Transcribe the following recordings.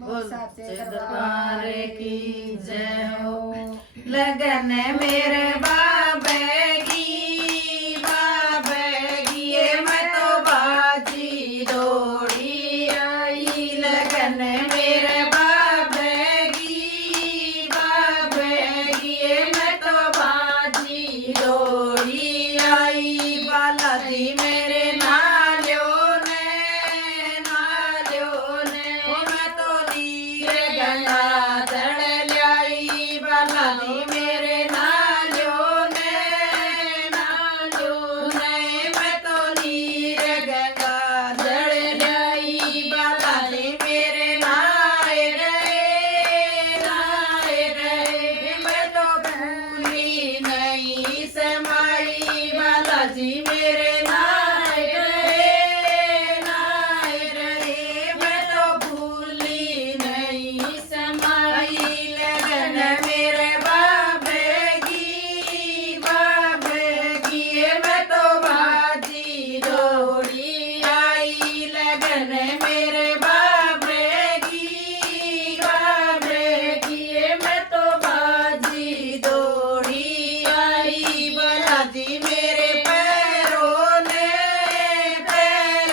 बोल साचे दरबार की जय हो। लगन मेरे बाबे की ये मैं तो बाजी दौड़ी आई। लगन मेरे बाबे की ये मैं तो बाजी दौड़ी आई। बालाजी मेरे नाल्यो ने ओ मैं तो लीर गंगा दड़ लाई। बालाजी मेरे नाल्यो ने मैं तो लीर गंगा दड़ लाई। बालाजी मेरे नाए रहे मैं तो भूली नहीं समाई। बालाजी मेरे नाए रहे मैं तो भूली नहीं समाई। लगन मेरे बाबे की मैं तो बाजी दौड़ी आई। लगन मेरे बाबे की मैं तो बाजी दौड़ी आई। बालाजी मेरे पैरों ने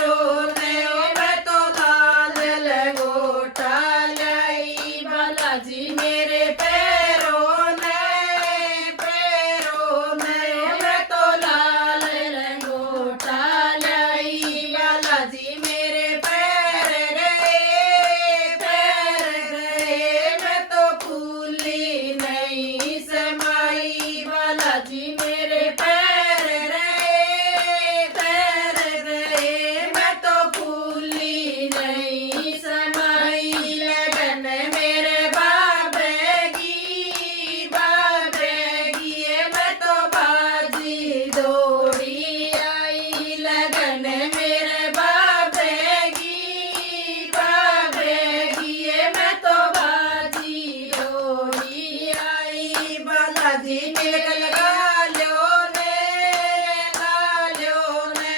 ओ मैं तो लाल लंगोटा लाई। बालाजी मेरे पैरों ने ओ मैं तो लाल लंगोटा लाई। बालाजी मेरे पैर गए मैं तो भूली नहीं समाई। बालाजी मेरे पैर गए मैं तो भूली नहीं समाई। लगन मेरे बाबे की ये मैं तो बाजी दौड़ी आई। लगन मेरे बाबे की ये मैं तो बाजी दौड़ी आई। बालाजी तिलक लगा लो ने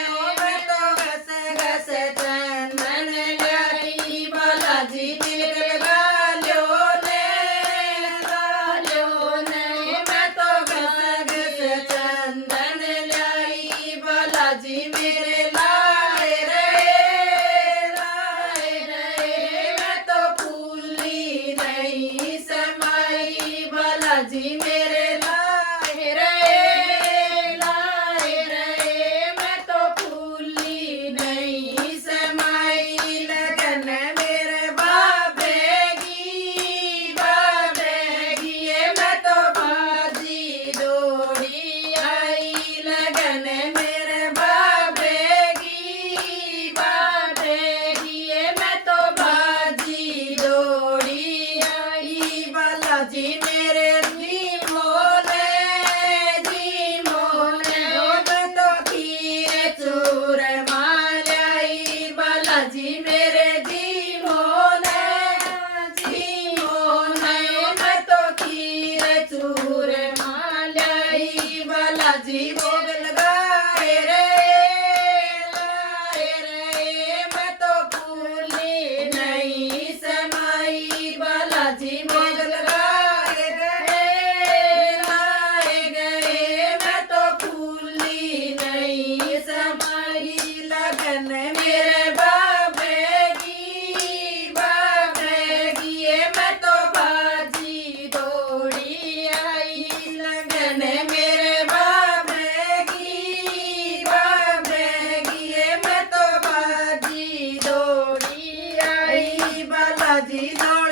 ओ मैं तो घस चंदन लाई। बालाजी तिलक लगा लो ने मैं तो घस चंदन लाई। बालाजी मेरे लाए रहे मैं तो भूली नहीं समाई। बालाजी मेरे लाए रहे मैं तो भूली नहीं समाई। लगन मेरे बाबे की ये मैं तो बाजी दौड़ी आई। लगन मेरे बाबे की ये मैं तो बाजी दौड़ी आई। बालाजी मेरे जी मोले ओ मैं तो खीर चूर मालाई। बालाजी मेरे जी मोले मैं तो खीर चूर मालाई। बालाजी भोग लगाए मैं तो भूली नहीं समाई। बालाजी भोग लगाए मैं तो भूली नहीं समाई। लगन मेरे बाबे की ये मैं तो बाजी दौड़ी आई। लगन मेरे बाबे की ये मैं तो बाजी दौड़ी आई। बालाजी दौड़